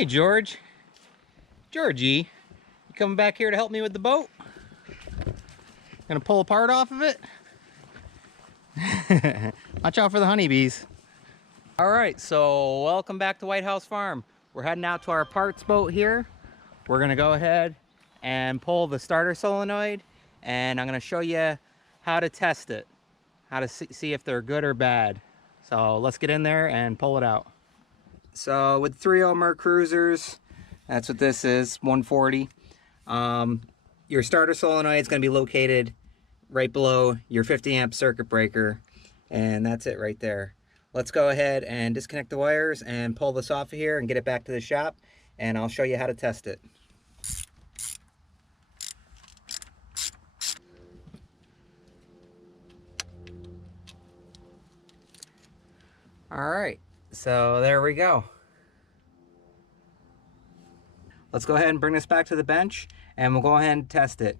Hey, George. Georgie, you coming back here to help me with the boat? Gonna pull a part off of it? Watch out for the honeybees. All right, so welcome back to White House Farm. We're heading out to our parts boat here. We're gonna go ahead and pull the starter solenoid, and I'm gonna show you how to test it, how to see if they're good or bad. So let's get in there and pull it out. So with 3.0 Mercruisers, that's what this is, 140. Your starter solenoid is going to be located right below your 50 amp circuit breaker, and that's it right there. Let's go ahead and disconnect the wires and pull this off of here and get it back to the shop, and I'll show you how to test it. Alright, so there we go. Let's go ahead and bring this back to the bench and we'll go ahead and test it.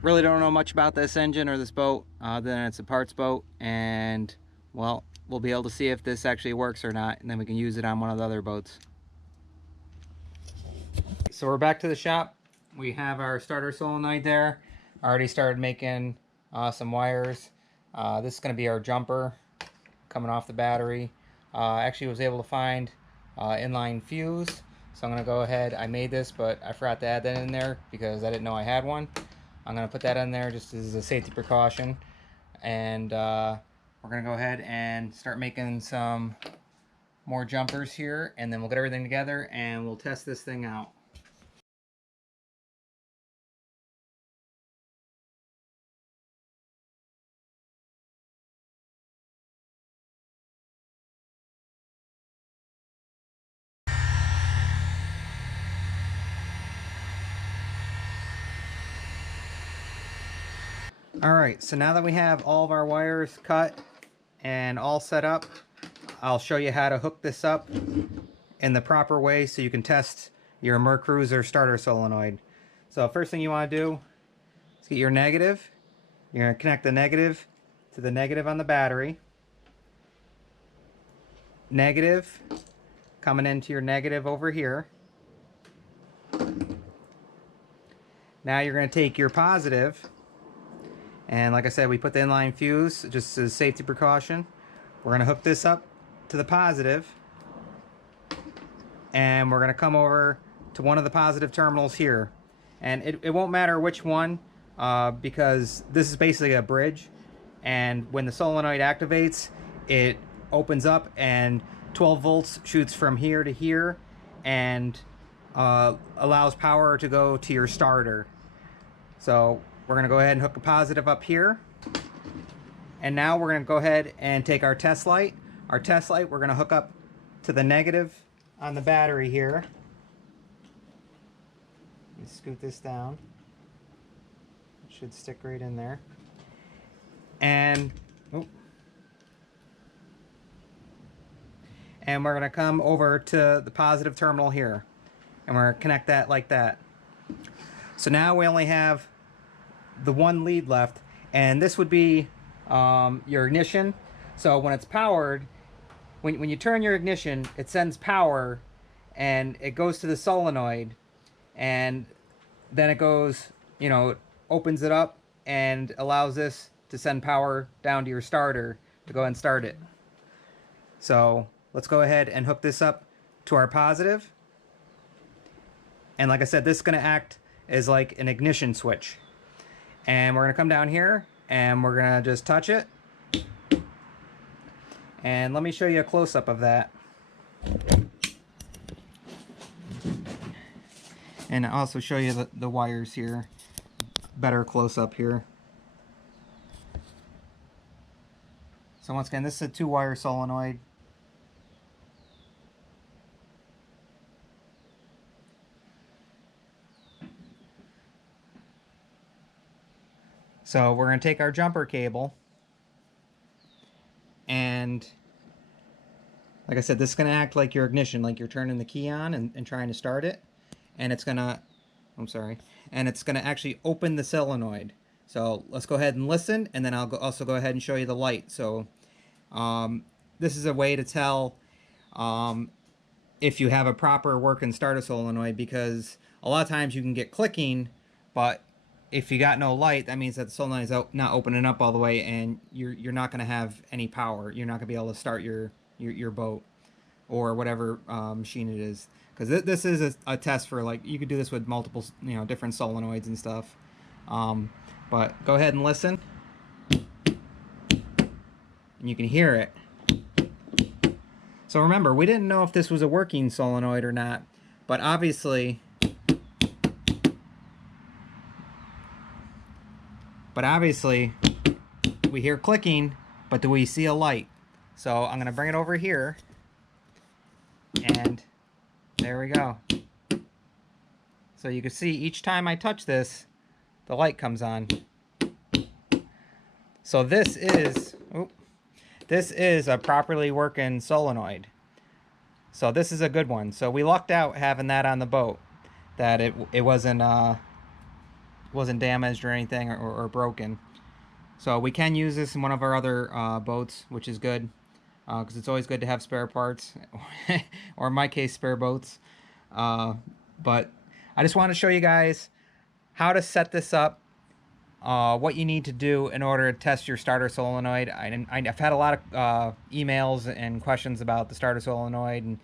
Really don't know much about this engine or this boat other than it's a parts boat, and well, we'll be able to see if this actually works or not, and then we can use it on one of the other boats. So we're back to the shop. We have our starter solenoid there. I already started making some wires. This is going to be our jumper coming off the battery. Actually was able to find inline fuse, so I'm going to go ahead. I made this, but I forgot to add that in there because I didn't know I had one. I'm going to put that in there just as a safety precaution, and we're going to go ahead and start making some more jumpers here, and then we'll get everything together and we'll test this thing out. Alright, so now that we have all of our wires cut and all set up, I'll show you how to hook this up in the proper way so you can test your Mercruiser starter solenoid. So first thing you want to do is get your negative. You're going to connect the negative to the negative on the battery. Negative coming into your negative over here. Now you're going to take your positive, and like I said, we put the inline fuse just as a safety precaution. We're going to hook this up to the positive, and we're going to come over to one of the positive terminals here. And it won't matter which one, because this is basically a bridge, and when the solenoid activates, it opens up and 12 volts shoots from here to here and allows power to go to your starter. So we're going to go ahead and hook a positive up here. And now we're going to go ahead and take our test light. Our test light we're going to hook up to the negative on the battery here. Let me scoot this down. It should stick right in there. And we're going to come over to the positive terminal here, and we're going to connect that like that. So now we only have the one lead left, and this would be your ignition. So when it's powered, when you turn your ignition, it sends power and it goes to the solenoid, and then it goes, you know, opens it up and allows this to send power down to your starter to go ahead and start it. So let's go ahead and hook this up to our positive. And like I said, this is going to act as like an ignition switch. And we're going to come down here and we're going to just touch it. And let me show you a close-up of that. And also show you the wires here. Better close-up here. So once again, this is a 2-wire solenoid. So we're going to take our jumper cable, and like I said, this is going to act like your ignition, like you're turning the key on and trying to start it, and it's going to, and it's going to actually open the solenoid. So let's go ahead and listen, and then I'll also go ahead and show you the light. So this is a way to tell if you have a proper working starter solenoid, because a lot of times you can get clicking, but if you got no light, that means that the solenoid is not opening up all the way, and you're not going to have any power. You're not going to be able to start your boat or whatever machine it is. Because this is a test for, like, you could do this with multiple, different solenoids and stuff. But go ahead and listen, and you can hear it. So remember, we didn't know if this was a working solenoid or not, but obviously we hear clicking, but do we see a light? So I'm going to bring it over here, and there we go. So you can see each time I touch this, the light comes on. So this is a properly working solenoid. So this is a good one. So we lucked out having that on the boat, that it wasn't damaged or anything, or broken. So we can use this in one of our other boats, which is good, because it's always good to have spare parts, or in my case, spare boats. But I just want to show you guys how to set this up, what you need to do in order to test your starter solenoid. I've had a lot of emails and questions about the starter solenoid, and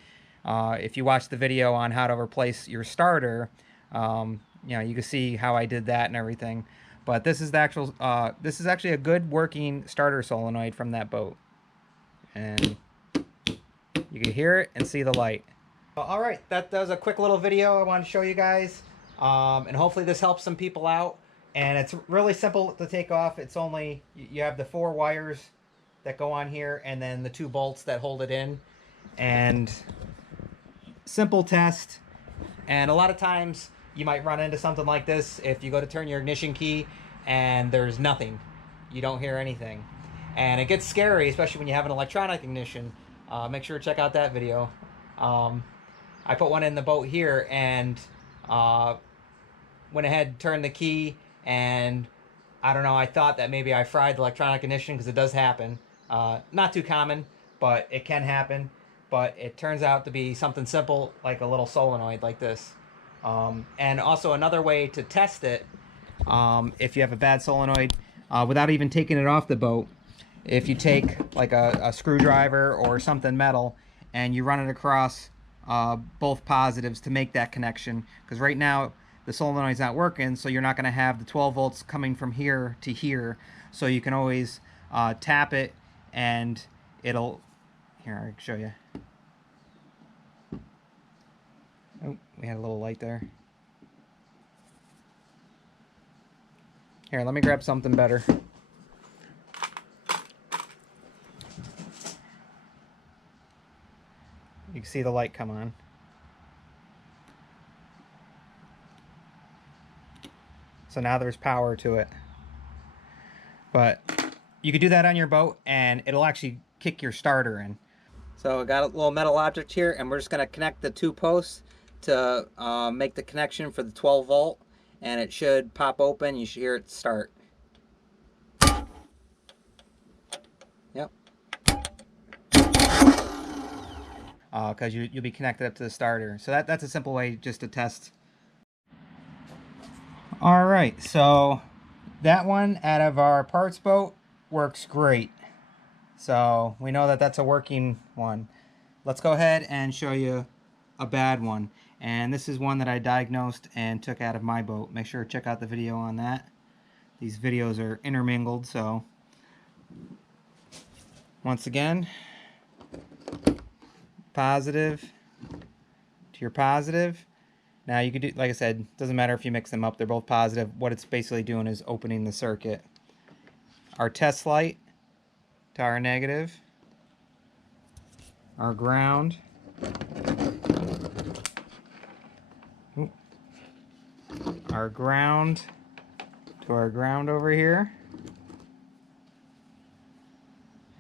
if you watch the video on how to replace your starter, you can see how I did that and everything. But this is the actual this is actually a good working starter solenoid from that boat, and you can hear it and see the light. All right, that was a quick little video I wanted to show you guys, and hopefully this helps some people out. And it's really simple to take off. It's only, you have the 4 wires that go on here, and then the 2 bolts that hold it in. And simple test. And a lot of times you might run into something like this if you go to turn your ignition key and there's nothing. You don't hear anything. And it gets scary, especially when you have an electronic ignition. Make sure to check out that video. I put one in the boat here, and went ahead, turned the key, and I don't know, I thought that maybe I fried the electronic ignition, because it does happen. Not too common, but it can happen. But it turns out to be something simple, like a little solenoid like this. And also another way to test it, if you have a bad solenoid, without even taking it off the boat, if you take like a screwdriver or something metal, and you run it across both positives to make that connection, because right now the solenoid's not working, so you're not going to have the 12 volts coming from here to here. So you can always tap it, and it'll, here, I can show you. Oh, we had a little light there. Here, let me grab something better. You can see the light come on. So now there's power to it. But you could do that on your boat, and it'll actually kick your starter in. So I got a little metal object here, and we're just going to connect the 2 posts to make the connection for the 12 volt, and it should pop open. You should hear it start. Yep. Because you'll be connected up to the starter. So that's a simple way just to test. Alright, so that one out of our parts boat works great. So we know that that's a working one. Let's go ahead and show you a bad one. And this is one that I diagnosed and took out of my boat. Make sure to check out the video on that. These videos are intermingled, so once again, positive to your positive. Now you could do, like I said, doesn't matter if you mix them up, they're both positive. What it's basically doing is opening the circuit. Our test light to our negative. Our ground. Our ground to our ground over here.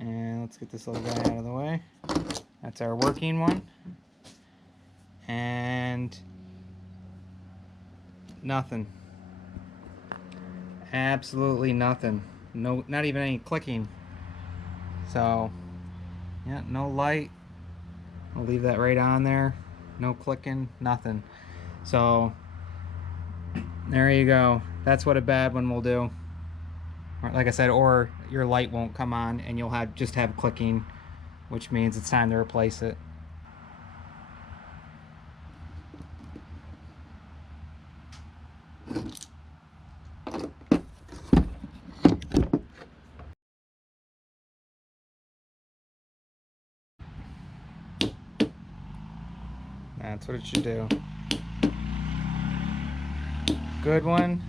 And let's get this little guy out of the way. That's our working one. And nothing. Absolutely nothing. No, not even any clicking. So, yeah, no light. I'll leave that right on there. No clicking, nothing. So there you go. That's what a bad one will do. Like I said, or your light won't come on and you'll just have clicking, which means it's time to replace it. That's what it should do. Good one,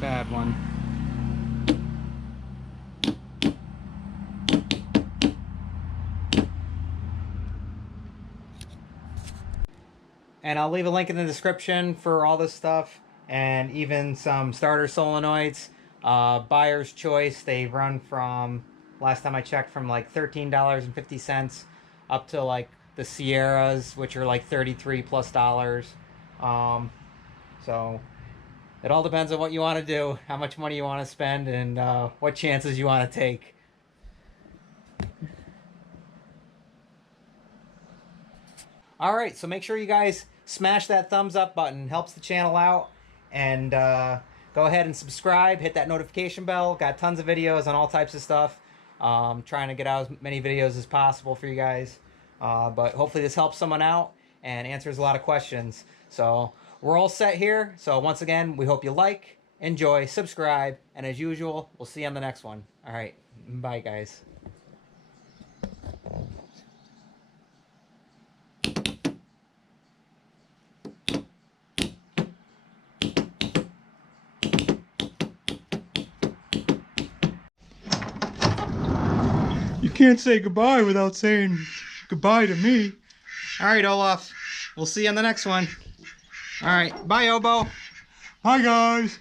bad one. And I'll leave a link in the description for all this stuff and even some starter solenoids. Buyer's choice, they run from, last time I checked, from like $13.50 up to like the Sierras, which are like $33 plus. So it all depends on what you want to do, how much money you want to spend, and what chances you want to take. Alright, so make sure you guys smash that thumbs up button. Helps the channel out. And go ahead and subscribe. Hit that notification bell. Got tons of videos on all types of stuff. Trying to get out as many videos as possible for you guys. But hopefully this helps someone out and answers a lot of questions. So we're all set here. So once again, we hope you like, enjoy, subscribe, and as usual, we'll see you on the next one. Alright, bye guys. You can't say goodbye without saying goodbye to me. All right, Olaf. We'll see you on the next one. All right. Bye, Obo. Hi, guys.